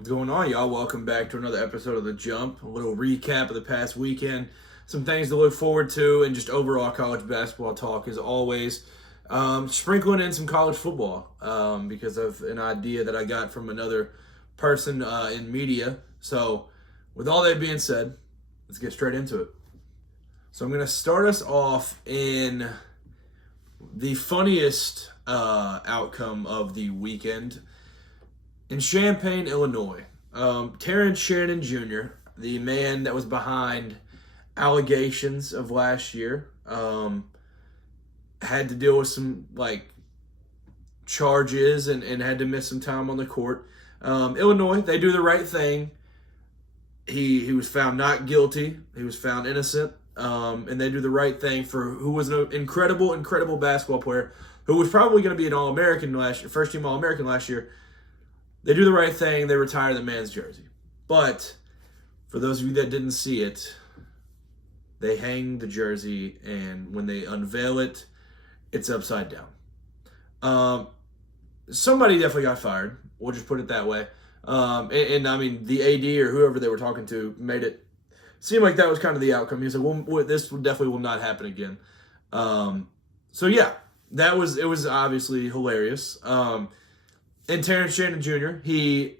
What's going on, y'all? Welcome back to another episode of The Jump. A little recap of the past weekend, some things to look forward to, and just overall college basketball talk as always. Sprinkling in some college football because of an idea that I got from another person in media. So, with all that being said, let's get straight into it. So, I'm going to start us off in the funniest outcome of the weekend. In Champaign, Illinois, Terrence Shannon Jr., the man that was behind allegations of last year, had to deal with some charges and had to miss some time on the court. Illinois, they do the right thing. He was found not guilty. He was found innocent, and they do the right thing for who was an incredible basketball player who was probably going to be an All-American last year, first-team All-American last year. They do the right thing. They retire the man's jersey. But for those of you that didn't see it, they hang the jersey, and when they unveil it, it's upside down. Somebody definitely got fired. We'll just put it that way. And I mean, the AD or whoever they were talking to made it seem like that was kind of the outcome. He was like, well, this definitely will not happen again. So yeah, it was obviously hilarious. And Terrence Shannon Jr., he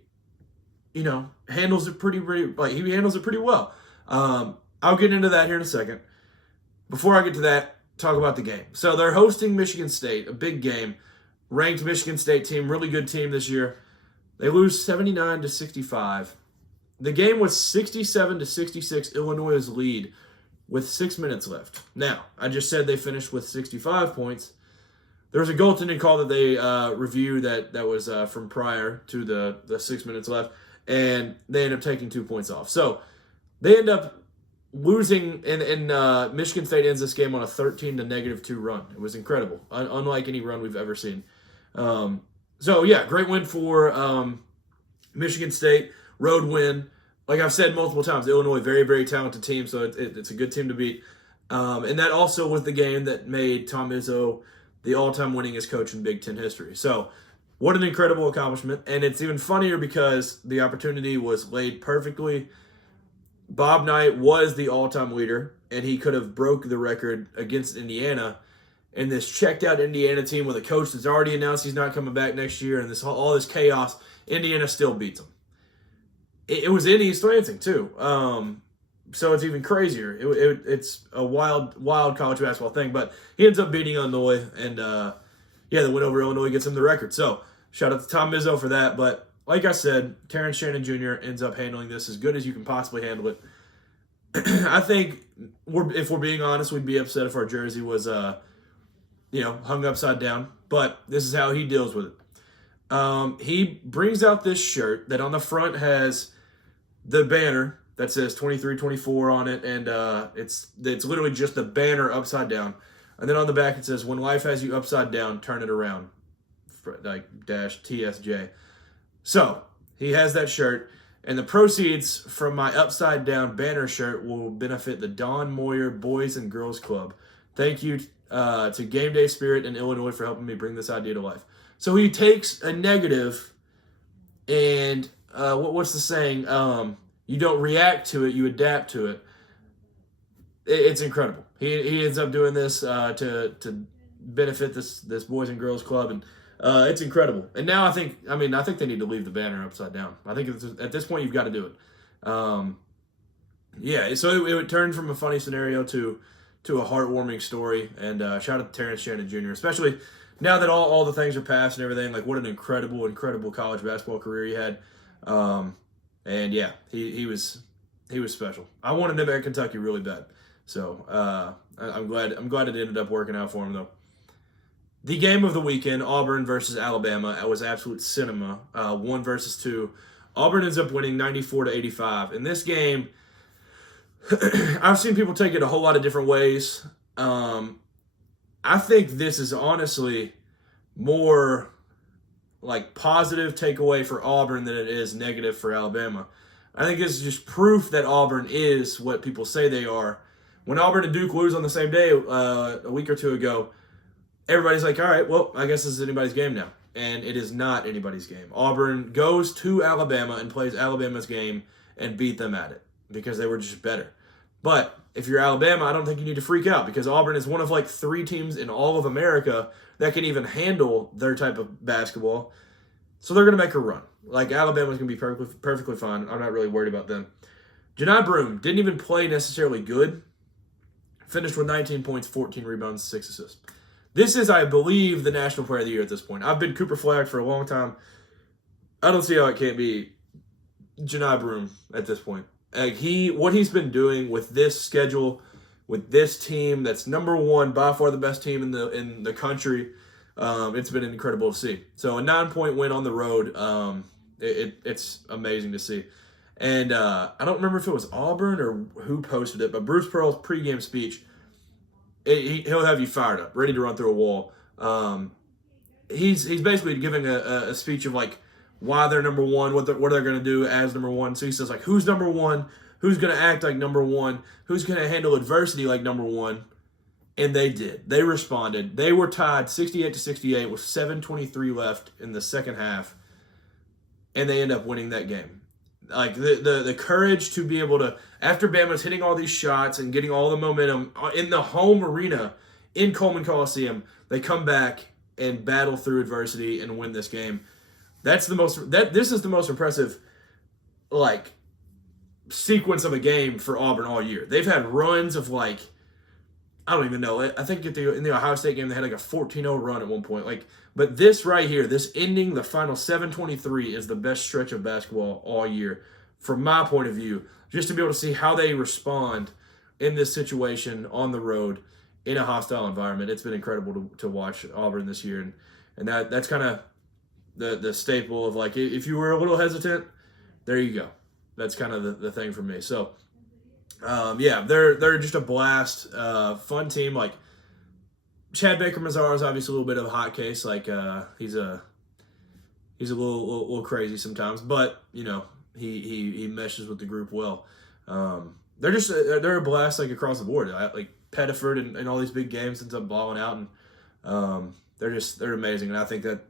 handles it pretty well. I'll get into that here in a second. Before I get to that, talk about the game. So they're hosting Michigan State, a big game. Ranked Michigan State team, really good team this year. They lose 79-65. The game was 67-66, Illinois' lead with 6 minutes left. Now, I just said they finished with 65 points. There was a goaltending call that they reviewed that was from prior to the 6 minutes left, and they ended up taking 2 points off. So they end up losing, and Michigan State ends this game on a 13-2 run. It was incredible, unlike any run we've ever seen. So yeah, great win for Michigan State, road win. Like I've said multiple times, Illinois, very, very talented team, so it's a good team to beat. And that also was the game that made Tom Izzo the all-time winningest coach in Big Ten history. So, what an incredible accomplishment. And it's even funnier because the opportunity was laid perfectly. Bob Knight was the all-time leader, and he could have broke the record against Indiana. And this checked-out Indiana team with a coach that's already announced he's not coming back next year, and all this chaos, Indiana still beats them. It was in East Lansing, too. So it's even crazier. It's a wild college basketball thing, but he ends up beating Illinois, and the win over Illinois gets him the record. So shout out to Tom Izzo for that. But like I said, Terrence Shannon Jr. ends up handling this as good as you can possibly handle it. I think if we're being honest, we'd be upset if our jersey was hung upside down. But this is how he deals with it. He brings out this shirt that on the front has the banner that says 23-24 on it, and it's literally just the banner upside down. And then on the back it says, when life has you upside down, turn it around, -TSJ. So, he has that shirt, and the proceeds from my upside down banner shirt will benefit the Don Moyer Boys and Girls Club. Thank you to Game Day Spirit and Illinois for helping me bring this idea to life. So he takes a negative, and what's the saying? You don't react to it, you adapt to it. It's incredible. He ends up doing this to benefit this Boys and Girls Club, and it's incredible. And now I think they need to leave the banner upside down. I think at this point you've got to do it. So it would turn from a funny scenario to a heartwarming story. And shout out to Terrence Shannon Jr., especially now that all the things are passed and everything. Like, what an incredible college basketball career he had. And yeah, he was special. I wanted him at Kentucky really bad. So I'm glad it ended up working out for him, though. The game of the weekend, Auburn versus Alabama, it was absolute cinema. 1 versus 2. Auburn ends up winning 94-85. In this game, I've seen people take it a whole lot of different ways. I think this is honestly more positive takeaway for Auburn than it is negative for Alabama. I think it's just proof that Auburn is what people say they are. When Auburn and Duke lose on the same day a week or two ago, everybody's like, all right, well, I guess this is anybody's game now. and it is not anybody's game. Auburn goes to Alabama and plays Alabama's game and beat them at it because they were just better. But if you're Alabama, I don't think you need to freak out because Auburn is one of like 3 teams in all of America that can even handle their type of basketball. So they're going to make a run. Like, Alabama's going to be perfectly fine. I'm not really worried about them. Janai Broome didn't even play necessarily good. Finished with 19 points, 14 rebounds, 6 assists. This is, I believe, the National Player of the Year at this point. I've been Cooper Flagg for a long time. I don't see how it can't be Janai Broome at this point. Like, what he's been doing with this schedule, with this team that's number 1, by far the best team in the country, it's been incredible to see. So a 9-point win on the road, it's amazing to see. And I don't remember if it was Auburn or who posted it, but Bruce Pearl's pregame speech, he'll have you fired up, ready to run through a wall. He's basically giving a speech of like why they're number 1, what they're going to do as number 1. So he says like, who's number 1? Who's going to act like number 1? Who's going to handle adversity like number 1? And they did. They responded. They were tied 68-68 with 7:23 left in the second half, and they end up winning that game. Like the courage to be able to, after Bama's hitting all these shots and getting all the momentum in the home arena in Coleman Coliseum, they come back and battle through adversity and win this game. This is the most impressive like sequence of a game for Auburn all year. They've had runs of like, I don't even know. I think in the Ohio State game they had like a 14-0 run at one point. Like, but this right here, this ending the final 7:23 is the best stretch of basketball all year, from my point of view. Just to be able to see how they respond in this situation on the road in a hostile environment, it's been incredible to watch Auburn this year, and that's kind of the staple of like, if you were a little hesitant, there you go. That's kind of the thing for me. So. Yeah, they're just a blast, fun team. Like, Chad Baker-Mazar is obviously a little bit of a hot case. Like, he's a little crazy sometimes, but you know he meshes with the group well. They're a blast like across the board. Like Pettiford and all these big games ends up balling out, and they're amazing. And I think that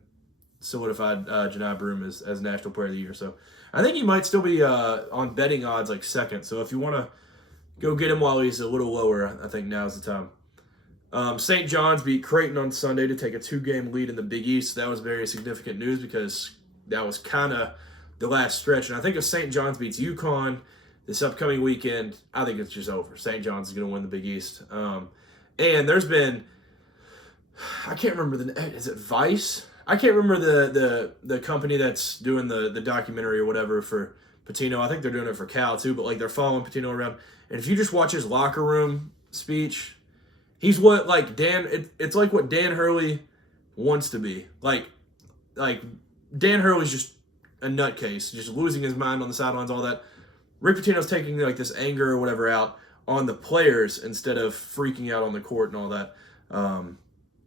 solidified Janai Broome as National Player of the Year. So I think he might still be on betting odds like second. So if you want to go get him while he's a little lower, I think now's the time. St. John's beat Creighton on Sunday to take a 2-game lead in the Big East. That was very significant news because that was kind of the last stretch. And I think if St. John's beats UConn this upcoming weekend, I think it's just over. St. John's is going to win the Big East. And there's been, I can't remember is it Vice? I can't remember the company that's doing the documentary or whatever for Pitino. I think they're doing it for Cal too, but like they're following Pitino around. And if you just watch his locker room speech, he's what like it's like what Dan Hurley wants to be. Like Dan Hurley's just a nutcase, just losing his mind on the sidelines, all that. Rick Pitino's taking like this anger or whatever out on the players instead of freaking out on the court and all that.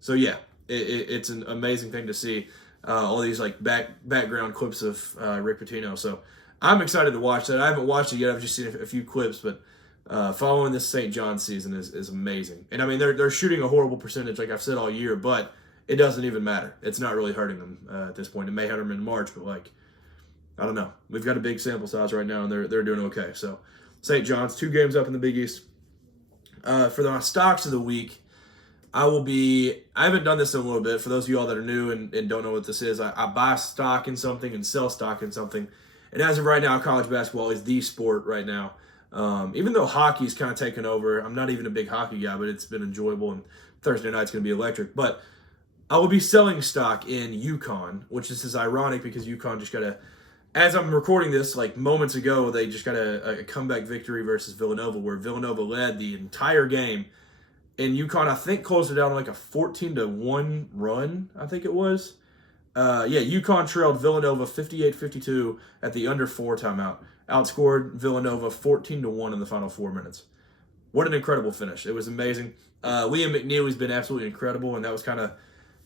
So yeah, it's an amazing thing to see all these like background clips of Rick Pitino. So I'm excited to watch that. I haven't watched it yet. I've just seen a few clips, but following this St. John's season is amazing. And I mean, they're shooting a horrible percentage, like I've said all year, but it doesn't even matter. It's not really hurting them at this point. It may hurt them in March, but like, I don't know. We've got a big sample size right now, and they're doing okay. So St. John's, 2 games up in the Big East. For my stocks of the week, I haven't done this in a little bit. For those of you all that are new and don't know what this is, I buy stock in something and sell stock in something. And as of right now, college basketball is the sport right now. Even though hockey's kind of taken over, I'm not even a big hockey guy, but it's been enjoyable, and Thursday night's going to be electric. But I will be selling stock in UConn, which is ironic because UConn just got as I'm recording this, like moments ago, they just got a comeback victory versus Villanova, where Villanova led the entire game. And UConn, I think, closed it down to like a 14-1 run, I think it was. UConn trailed Villanova 58-52 at the under 4 timeout. Outscored Villanova 14-1 in the final 4 minutes. What an incredible finish. It was amazing. Liam McNeely's been absolutely incredible, and that was kind of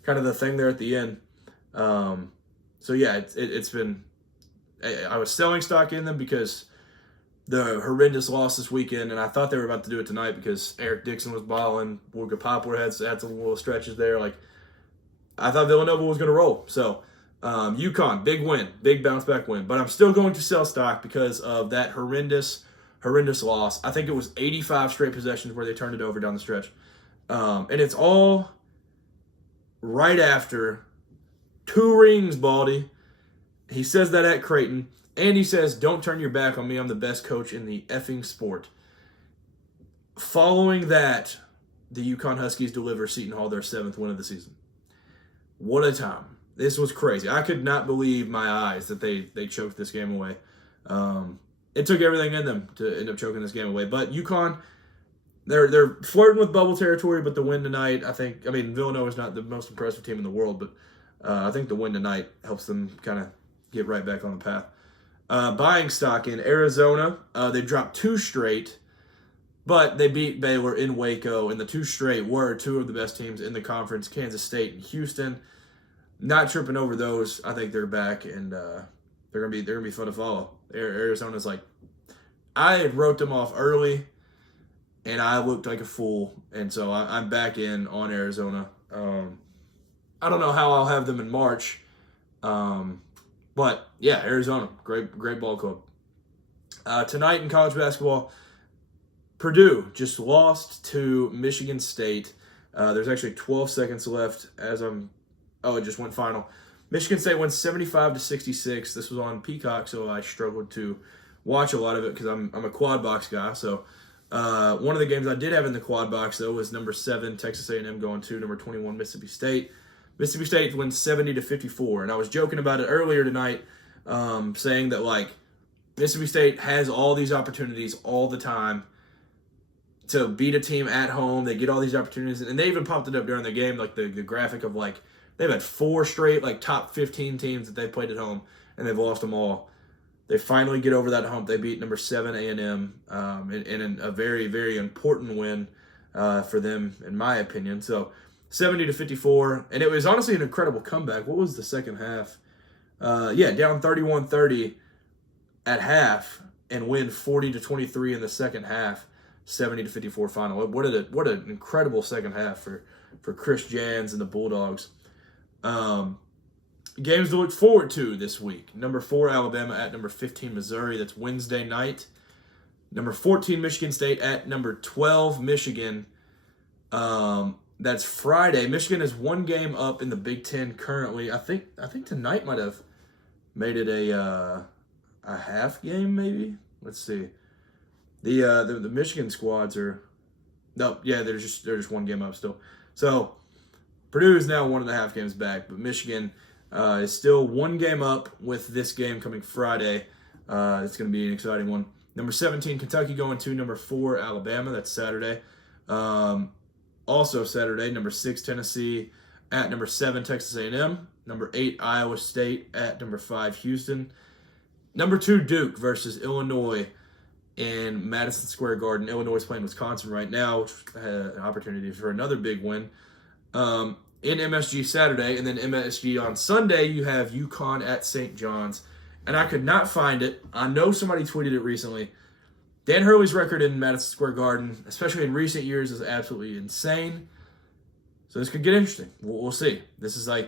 the thing there at the end. It's been... I was selling stock in them because the horrendous loss this weekend, and I thought they were about to do it tonight because Eric Dixon was balling. Wooga Poplar had some little stretches there. Like, I thought Villanova was going to roll. So UConn, big win, big bounce back win. But I'm still going to sell stock because of that horrendous loss. I think it was 85 straight possessions where they turned it over down the stretch. And it's all right after 2 rings, Baldy. He says that at Creighton. And he says, don't turn your back on me. I'm the best coach in the effing sport. Following that, the UConn Huskies deliver Seton Hall their 7th win of the season. What a time. This was crazy. I could not believe my eyes that they choked this game away. It took everything in them to end up choking this game away. But UConn, they're flirting with bubble territory, but the win tonight, Villanova is not the most impressive team in the world, but I think the win tonight helps them kind of get right back on the path. Buying stock in Arizona. They dropped 2 straight, but they beat Baylor in Waco, and the 2 straight were 2 of the best teams in the conference, Kansas State and Houston. Not tripping over those. I think they're back, and they're gonna be fun to follow. Arizona's like, I wrote them off early, and I looked like a fool, and so I'm back in on Arizona. I don't know how I'll have them in March. But yeah, Arizona, great ball club. Tonight in college basketball, Purdue just lost to Michigan State. There's actually 12 seconds left it just went final. Michigan State went 75-66. This was on Peacock, so I struggled to watch a lot of it because I'm a quad box guy. So one of the games I did have in the quad box, though, was number 7, Texas A&M going to number 21, Mississippi State. Mississippi State wins 70-54, and I was joking about it earlier tonight, saying that like Mississippi State has all these opportunities all the time to beat a team at home. They get all these opportunities, and they even popped it up during the game, like the graphic of like they've had 4 straight like top 15 teams that they played at home, and they've lost them all. They finally get over that hump. They beat number 7 A&M in a very, very important win for them, in my opinion. So 70-54, and it was honestly an incredible comeback. What was the second half? Down 31-30 at half and win 40-23 in the second half, 70-54 final. What an incredible second half for Chris Jans and the Bulldogs. Games to look forward to this week. Number 4 Alabama at number 15 Missouri. That's Wednesday night. Number 14 Michigan State at number 12 Michigan. That's Friday. Michigan is 1 game up in the Big Ten currently. I think tonight might have made it a half game, maybe. Let's see. The Michigan squads are they're just 1 game up still. So Purdue is now 1.5 games back, but Michigan is still 1 game up with this game coming Friday. It's going to be an exciting one. Number 17 Kentucky going to number 4 Alabama. That's Saturday. Also Saturday, number 6 Tennessee at number 7 Texas A&M, number 8 Iowa State at number 5 Houston, number 2 Duke versus Illinois in Madison Square Garden. Illinois is playing Wisconsin right now, which had an opportunity for another big win. In MSG Saturday, and then MSG on Sunday, you have UConn at St. John's, and I could not find it. I know somebody tweeted it recently. Dan Hurley's record in Madison Square Garden, especially in recent years, is absolutely insane. So this could get interesting. We'll see. This is like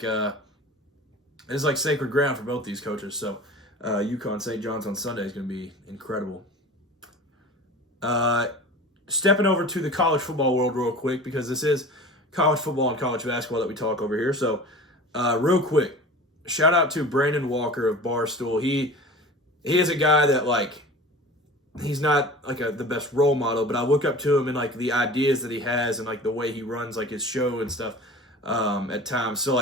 sacred ground for both these coaches. So UConn St. John's on Sunday is going to be incredible. Stepping over to the college football world real quick, because this is college football and college basketball that we talk over here. So real quick, shout out to Brandon Walker of Barstool. He is a guy that he's not the best role model, but I look up to him and the ideas that he has and the way he runs his show and stuff at times. So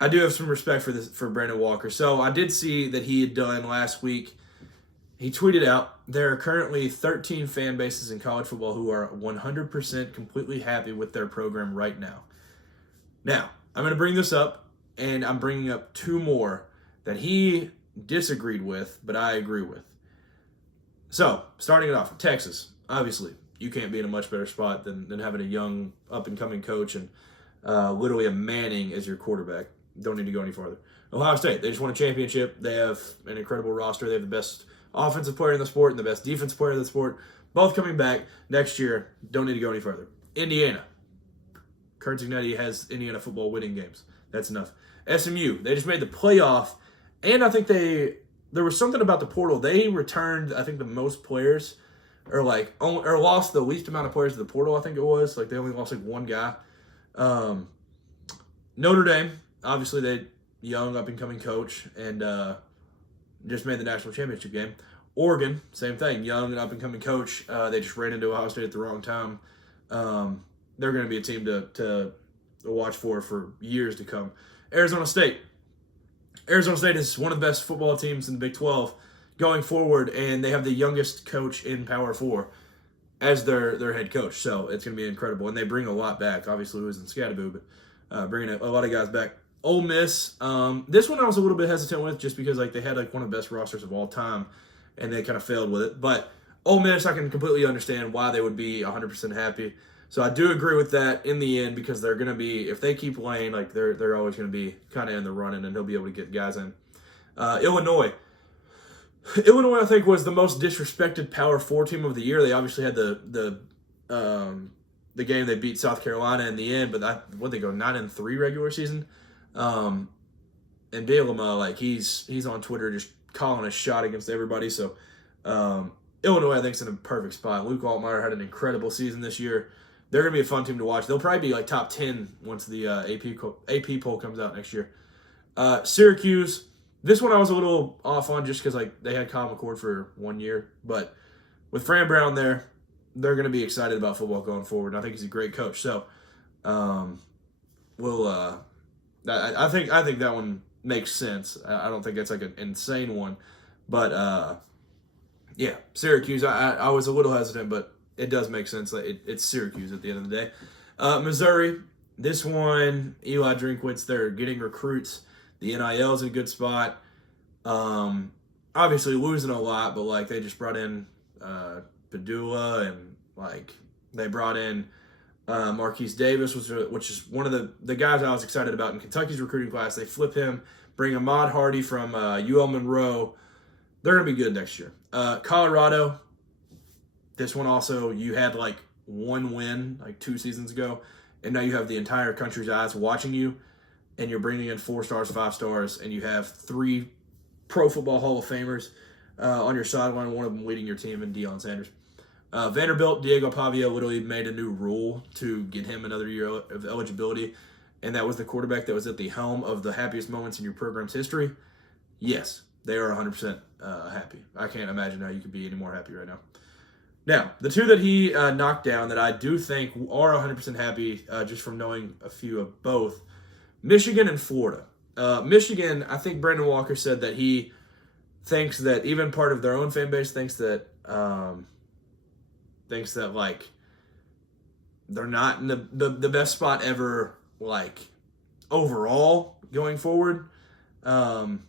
I do have some respect for Brandon Walker. So I did see that he had done last week. He tweeted out, there are currently 13 fan bases in college football who are 100% completely happy with their program right now. Now, I'm going to bring this up, and I'm bringing up 2 more that he disagreed with, but I agree with. So, starting it off, Texas. Obviously, you can't be in a much better spot than having a young, up-and-coming coach and literally a Manning as your quarterback. Don't need to go any farther. Ohio State, they just won a championship. They have an incredible roster. They have the best offensive player in the sport and the best defensive player in the sport. Both coming back next year. Don't need to go any further. Indiana. Kurt Zignetti has Indiana football winning games. That's enough. SMU, they just made the playoff, and I think there was something about the portal. They returned, I think, the most players, or lost the least amount of players to the portal, I think it was. Like, they only lost, like, one guy. Notre Dame, obviously, they young, up-and-coming coach, and just made the national championship game. Oregon, same thing, young and up-and-coming coach. They just ran into Ohio State at the wrong time. They're going to be a team to watch for years to come. Arizona State. Arizona State is one of the best football teams in the Big 12 going forward, and they have the youngest coach in Power 4 as their head coach. So it's going to be incredible. And they bring a lot back. Obviously, losing Scatterboo, but bringing a lot of guys back. Ole Miss. This one I was a little bit hesitant with just because they had one of the best rosters of all time, and they kind of failed with it. But Ole Miss, I can completely understand why they would be 100% happy. So I do agree with that in the end because they're going to be, if they keep playing, they're always going to be kind of in the running, and he'll be able to get guys in. Illinois. Illinois, I think, was the most disrespected Power 4 team of the year. They obviously had the game they beat South Carolina in the end, but they go 9-3 regular season. And Bielema, he's on Twitter just calling a shot against everybody. So Illinois, I think, is in a perfect spot. Luke Altmaier had an incredible season this year. They're going to be a fun team to watch. They'll probably be top 10 once the AP poll comes out next year. Syracuse, this one I was a little off on just because they had Kyle McCord for 1 year. But with Fran Brown there, they're going to be excited about football going forward. And I think he's a great coach. So I think that one makes sense. I don't think it's an insane one. But yeah, Syracuse, I was a little hesitant, but it does make sense. It's Syracuse at the end of the day. Missouri, this one, Eli Drinkwitz, they're getting recruits. The NIL is in a good spot. Obviously losing a lot, but they just brought in Padula, and they brought in Marquise Davis, which is one of the guys I was excited about in Kentucky's recruiting class. They flip him, bring Ahmad Hardy from UL Monroe. They're going to be good next year. Colorado, this one also, you had one win 2 seasons ago, and now you have the entire country's eyes watching you, and you're bringing in 4 stars, 5 stars, and you have 3 Pro Football Hall of Famers on your sideline, one of them leading your team in Deion Sanders. Vanderbilt, Diego Pavia literally made a new rule to get him another year of eligibility, and that was the quarterback that was at the helm of the happiest moments in your program's history. Yes, they are 100% happy. I can't imagine how you could be any more happy right now. Now, the 2 that he knocked down that I do think are 100% happy just from knowing a few of both, Michigan and Florida. Michigan, I think Brandon Walker said that he thinks that even part of their own fan base thinks that they're not in the best spot ever, overall going forward. And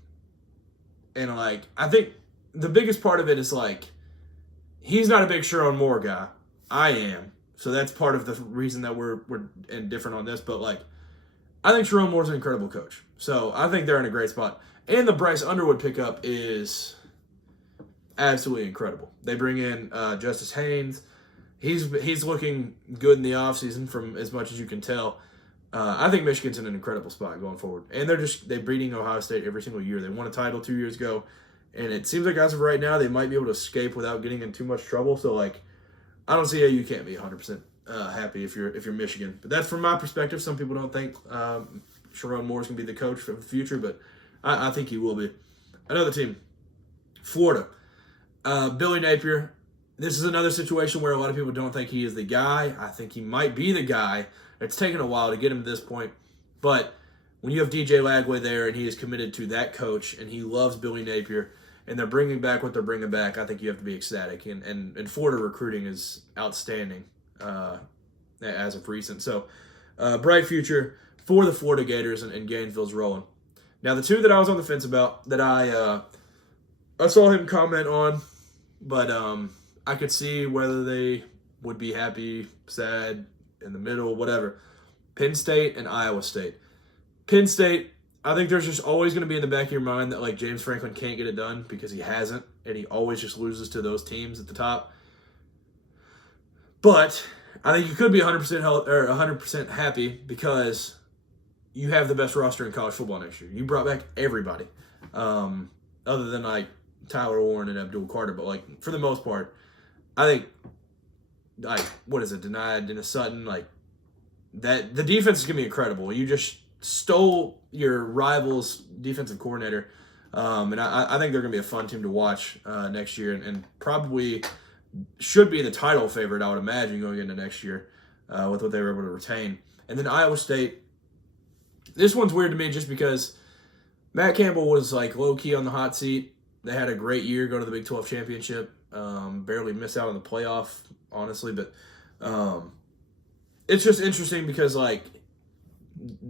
I think the biggest part of it is he's not a big Sharon Moore guy. I am. So that's part of the reason that we're indifferent on this. But I think Sharon Moore's an incredible coach. So I think they're in a great spot. And the Bryce Underwood pickup is absolutely incredible. They bring in Justice Haynes. He's looking good in the offseason from as much as you can tell. I think Michigan's in an incredible spot going forward. And they're beating Ohio State every single year. They won a title 2 years ago. And it seems like as of right now, they might be able to escape without getting in too much trouble. So, I don't see how you can't be 100% happy if you're Michigan. But that's from my perspective. Some people don't think Sharon Moore's going to be the coach for the future, but I think he will be. Another team, Florida. Billy Napier. This is another situation where a lot of people don't think he is the guy. I think he might be the guy. It's taken a while to get him to this point. But when you have DJ Lagway there and he is committed to that coach and he loves Billy Napier and they're bringing back what they're bringing back, I think you have to be ecstatic. And Florida recruiting is outstanding as of recent. So, bright future for the Florida Gators, and Gainesville's rolling. Now, the 2 that I was on the fence about that I saw him comment on, but I could see whether they would be happy, sad, in the middle, whatever. Penn State and Iowa State. Penn State, I think there's just always going to be in the back of your mind that James Franklin can't get it done because he hasn't, and he always just loses to those teams at the top. But I think you could be 100% or 100% happy because you have the best roster in college football next year. You brought back everybody, other than like Tyler Warren and Abdul Carter. But like for the most part, I think like what is it, Denied, Dennis Sutton, like that the defense is gonna be incredible. You just stole your rival's defensive coordinator, and I think they're gonna be a fun team to watch next year, and probably should be the title favorite, I would imagine, going into next year with what they were able to retain. And then Iowa State. This one's weird to me just because Matt Campbell was like low-key on the hot seat. They had a great year, go to the Big 12 championship, barely miss out on the playoff, honestly. But it's just interesting because like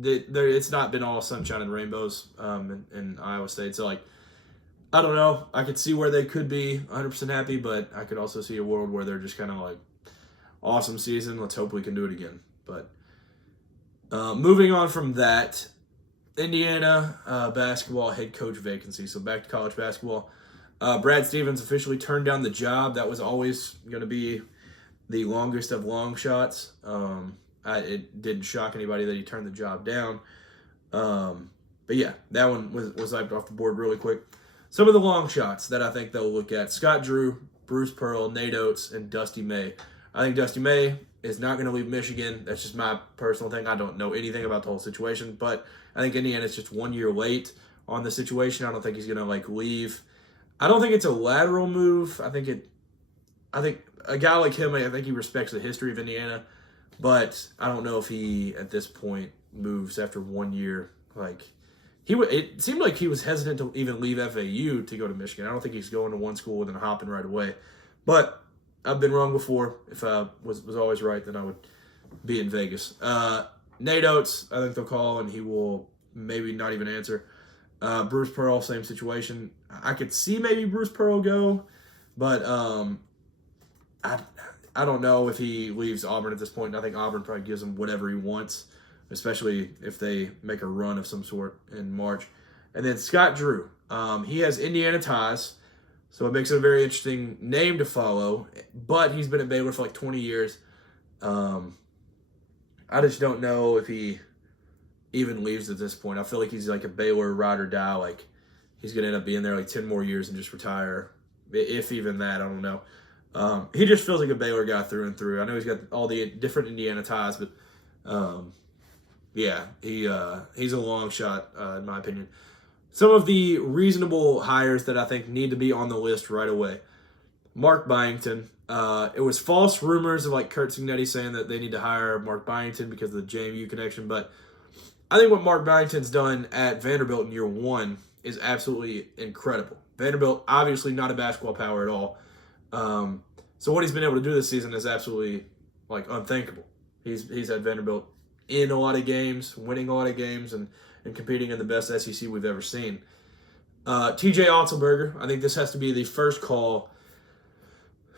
it's not been all sunshine and rainbows in Iowa State. So like I don't know. I could see where they could be 100% happy, but I could also see a world where they're just kind of like awesome season. Let's hope we can do it again. But moving on from that, Indiana basketball head coach vacancy. So back to college basketball. Brad Stevens officially turned down the job. That was always going to be the longest of long shots. It didn't shock anybody that he turned the job down. But yeah, that one was wiped off the board really quick. Some of the long shots that I think they'll look at: Scott Drew, Bruce Pearl, Nate Oates, and Dusty May. I think Dusty May is not going to leave Michigan. That's just my personal thing. I don't know anything about the whole situation, but I think Indiana's just 1 year late on the situation. I don't think he's going to like leave. I don't think it's a lateral move. I think a guy like him, I think he respects the history of Indiana, but I don't know if he at this point moves after 1 year. Like it seemed like he was hesitant to even leave FAU to go to Michigan. I don't think he's going to one school and then hopping right away. But I've been wrong before. If I was always right, then I would be in Vegas. Nate Oates, I think they'll call, and he will maybe not even answer. Bruce Pearl, same situation. I could see maybe Bruce Pearl go, but I don't know if he leaves Auburn at this point. I think Auburn probably gives him whatever he wants, especially if they make a run of some sort in March. And then Scott Drew. He has Indiana ties, so it makes it a very interesting name to follow, but he's been at Baylor for like 20 years. I just don't know if he even leaves at this point. I feel like he's like a Baylor ride or die. Like he's going to end up being there like 10 more years and just retire, if even that. I don't know. He just feels like a Baylor guy through and through. I know he's got all the different Indiana ties, but yeah, he's a long shot in my opinion. Some of the reasonable hires that I think need to be on the list right away. Mark Byington. It was false rumors of like Kurt Cignetti saying that they need to hire Mark Byington because of the JMU connection, but I think what Mark Byington's done at Vanderbilt in year one is absolutely incredible. Vanderbilt, obviously not a basketball power at all. So what he's been able to do this season is absolutely like unthinkable. He's had Vanderbilt in a lot of games, winning a lot of games, and competing in the best SEC we've ever seen. TJ Otzelberger, I think this has to be the first call.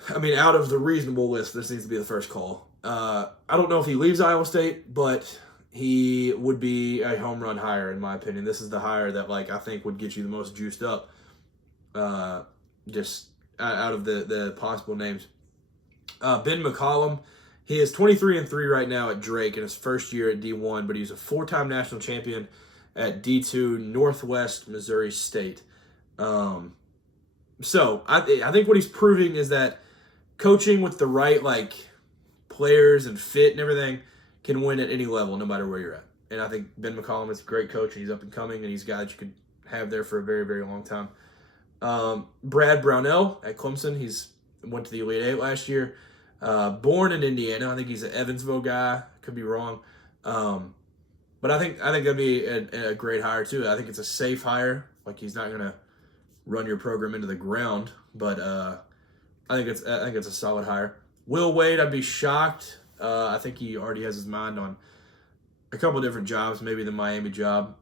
I mean, out of the reasonable list, this needs to be the first call. I don't know if he leaves Iowa State, but he would be a home run hire, in my opinion. This is the hire that like I think would get you the most juiced up just out of the possible names. Ben McCollum, he is 23-3 right now at Drake in his first year at D1, but he's a 4-time national champion at D2 Northwest Missouri State. So I think what he's proving is that coaching with the right like players and fit and everything can win at any level, no matter where you're at. And I think Ben McCollum is a great coach, and he's up and coming, and he's a guy that you could have there for a very, very long time. Brad Brownell at Clemson, he's went to the Elite Eight last year. Born in Indiana, I think he's an Evansville guy. Could be wrong, but I think that'd be a great hire too. I think it's a safe hire. Like he's not gonna run your program into the ground, but I think it's a solid hire. Will Wade, I'd be shocked. I think he already has his mind on a couple of different jobs, maybe the Miami job,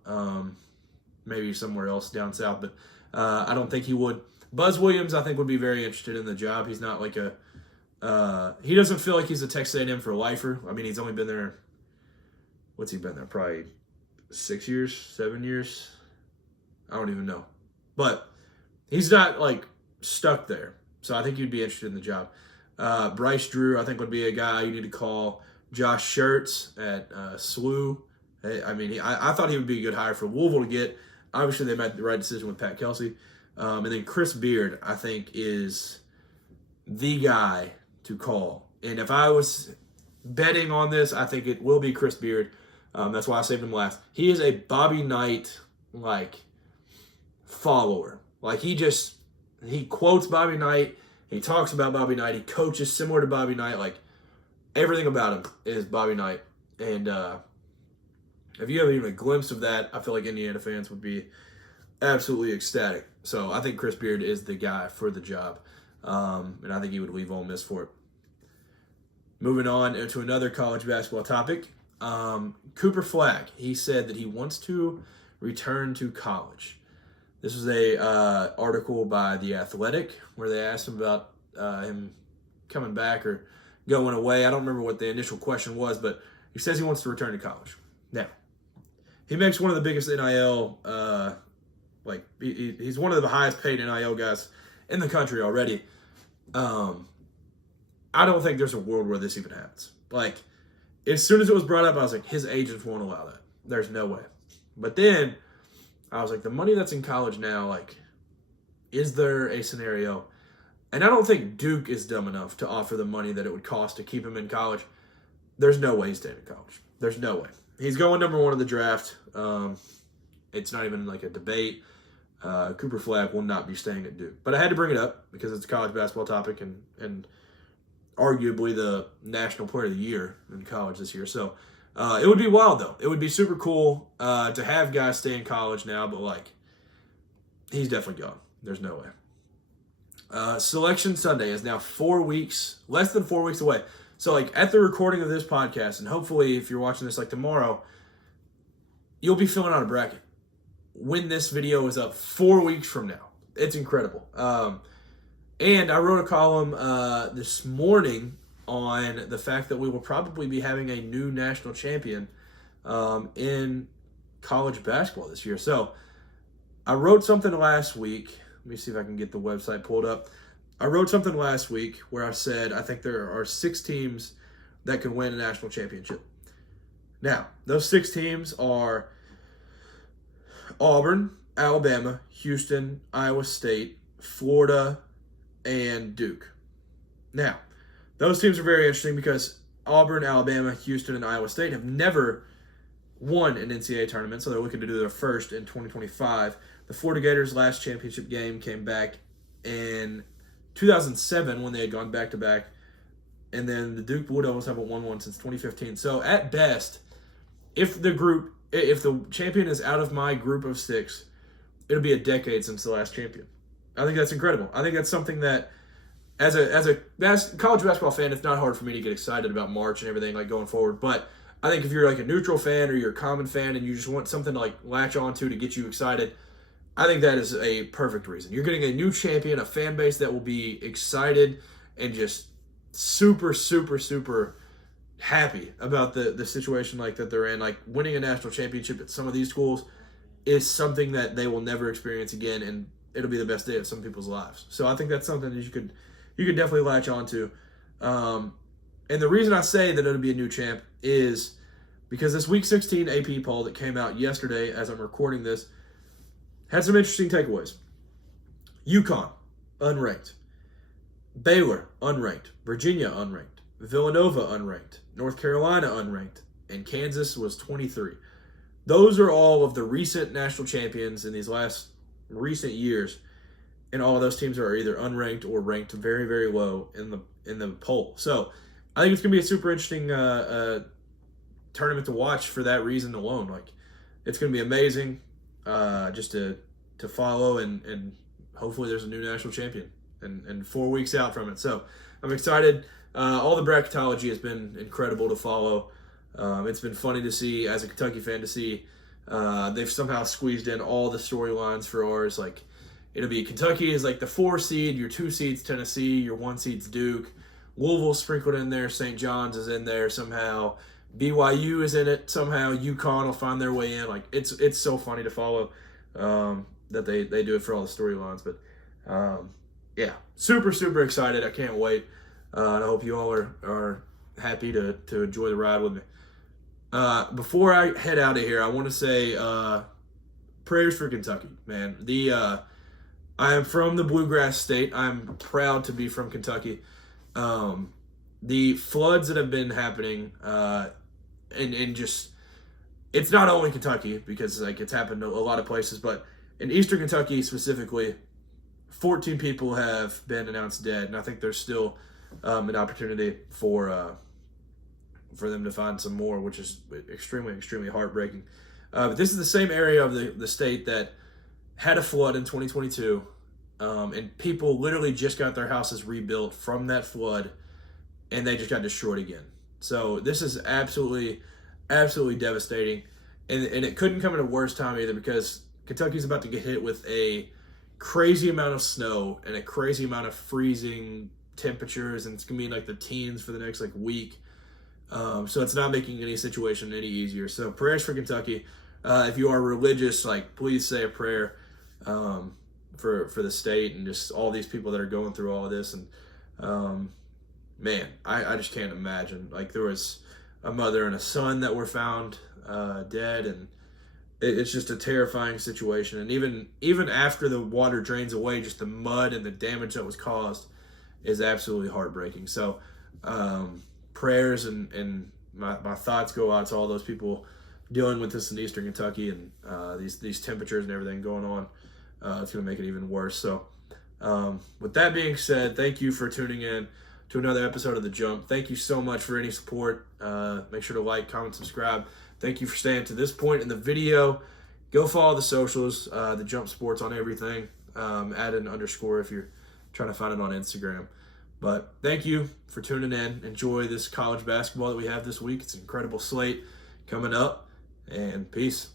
maybe somewhere else down south, but I don't think he would. Buzz Williams, I think, would be very interested in the job. He's not like he doesn't feel like he's a Texas A&M for a lifer. I mean, he's only been there, what's he been there? Probably 6 years, 7 years? I don't even know. But he's not, like, stuck there. So I think he'd be interested in the job. Bryce Drew, I think, would be a guy you need to call. Josh Schertz at SLU. I thought he would be a good hire for Louisville to get. Obviously, they made the right decision with Pat Kelsey. And then Chris Beard, I think, is the guy to call. And if I was betting on this, I think it will be Chris Beard. That's why I saved him last. He is a Bobby Knight, follower. He quotes Bobby Knight. He talks about Bobby Knight. He coaches similar to Bobby Knight. Everything about him is Bobby Knight. And if you have even a glimpse of that, I feel like Indiana fans would be absolutely ecstatic. So I think Chris Beard is the guy for the job. And I think he would leave Ole Miss for it. Moving on to another college basketball topic. Cooper Flagg. He said that he wants to return to college. This was a article by The Athletic where they asked him about him coming back or going away. I don't remember what the initial question was, but he says he wants to return to college. Now, he makes one of the biggest NIL, he's one of the highest paid NIL guys in the country already. I don't think there's a world where this even happens. As soon as it was brought up, I was like, his agents won't allow that. There's no way. But then I was like, the money that's in college now, is there a scenario? And I don't think Duke is dumb enough to offer the money that it would cost to keep him in college. There's no way he's staying in college. There's no way. He's going number one in the draft. It's not even a debate. Cooper Flagg will not be staying at Duke. But I had to bring it up because it's a college basketball topic and arguably the National Player of the Year in college this year. So it would be wild, though. It would be super cool to have guys stay in college now, but he's definitely gone. There's no way. Selection Sunday is now less than 4 weeks away. So at the recording of this podcast, and hopefully if you're watching this tomorrow, you'll be filling out a bracket when this video is up 4 weeks from now. It's incredible. And I wrote a column this morning on the fact that we will probably be having a new national champion in college basketball this year. So I wrote something last week. Let me see if I can get the website pulled up. I wrote something last week where I said I think there are 6 teams that could win a national championship. Now, those 6 teams are Auburn, Alabama, Houston, Iowa State, Florida, and Duke. Now, those teams are very interesting because Auburn, Alabama, Houston, and Iowa State have never won an NCAA tournament, so they're looking to do their first in 2025. The Florida Gators' last championship game came back in 2007 when they had gone back-to-back, and then the Duke Blue Devils haven't won one since 2015. So at best, if the champion is out of my group of 6, it'll be a decade since the last champion. I think that's incredible. I think that's something that, as a college basketball fan, it's not hard for me to get excited about March and everything going forward. But I think if you're a neutral fan or you're a common fan and you just want something to latch onto to get you excited, I think that is a perfect reason. You're getting a new champion, a fan base that will be excited and just super, super, super happy about the situation that they're in. Winning a national championship at some of these schools is something that they will never experience again, and it'll be the best day of some people's lives. So I think that's something that you could definitely latch onto. And the reason I say that it'll be a new champ is because this Week 16 AP poll that came out yesterday as I'm recording this had some interesting takeaways. UConn, unranked. Baylor, unranked. Virginia, unranked. Villanova, unranked. North Carolina, unranked. And Kansas was 23. Those are all of the recent national champions in these last recent years, and all of those teams are either unranked or ranked very, very low in the poll. So I think it's going to be a super interesting tournament to watch for that reason alone. It's going to be amazing just to follow, and hopefully there's a new national champion and 4 weeks out from it. So I'm excited. All the bracketology has been incredible to follow. It's been funny to see, as a Kentucky fan, to see they've somehow squeezed in all the storylines for ours. It'll be Kentucky is the 4 seed, your 2 seed's Tennessee, your 1 seed's Duke. Louisville sprinkled in there, St. John's is in there somehow. BYU is in it somehow. UConn will find their way in. It's so funny to follow that they do it for all the storylines. But yeah, super, super excited. I can't wait. And I hope you all are happy to enjoy the ride with me. Before I head out of here, I want to say prayers for Kentucky, man. I am from the Bluegrass State. I'm proud to be from Kentucky. The floods that have been happening, and just, it's not only Kentucky, because like it's happened a lot of places, but in Eastern Kentucky specifically, 14 people have been announced dead, and I think there's still an opportunity for them to find some more, which is extremely, extremely heartbreaking. But this is the same area of the state that had a flood in 2022, and people literally just got their houses rebuilt from that flood, and they just got destroyed again. So this is absolutely, absolutely devastating, and it couldn't come at a worse time either, because Kentucky's about to get hit with a crazy amount of snow and a crazy amount of freezing temperatures, and it's gonna be in like the teens for the next like week. So it's not making any situation any easier. So prayers for Kentucky. If you are religious, like please say a prayer for the state and just all these people that are going through all of this. And man, I just can't imagine. Like there was a mother and a son that were found dead, and it's just a terrifying situation. And even after the water drains away, just the mud and the damage that was caused is absolutely heartbreaking. So prayers and my thoughts go out to all those people dealing with this in Eastern Kentucky, and these temperatures and everything going on. It's going to make it even worse. So with that being said, thank you for tuning in to another episode of The Jump. Thank you so much for any support. Make sure to like, comment, subscribe. Thank you for staying to this point in the video. Go follow the socials, The Jump Sports on everything. Add an underscore if you're trying to find it on Instagram. But thank you for tuning in. Enjoy this college basketball that we have this week. It's an incredible slate coming up. And peace.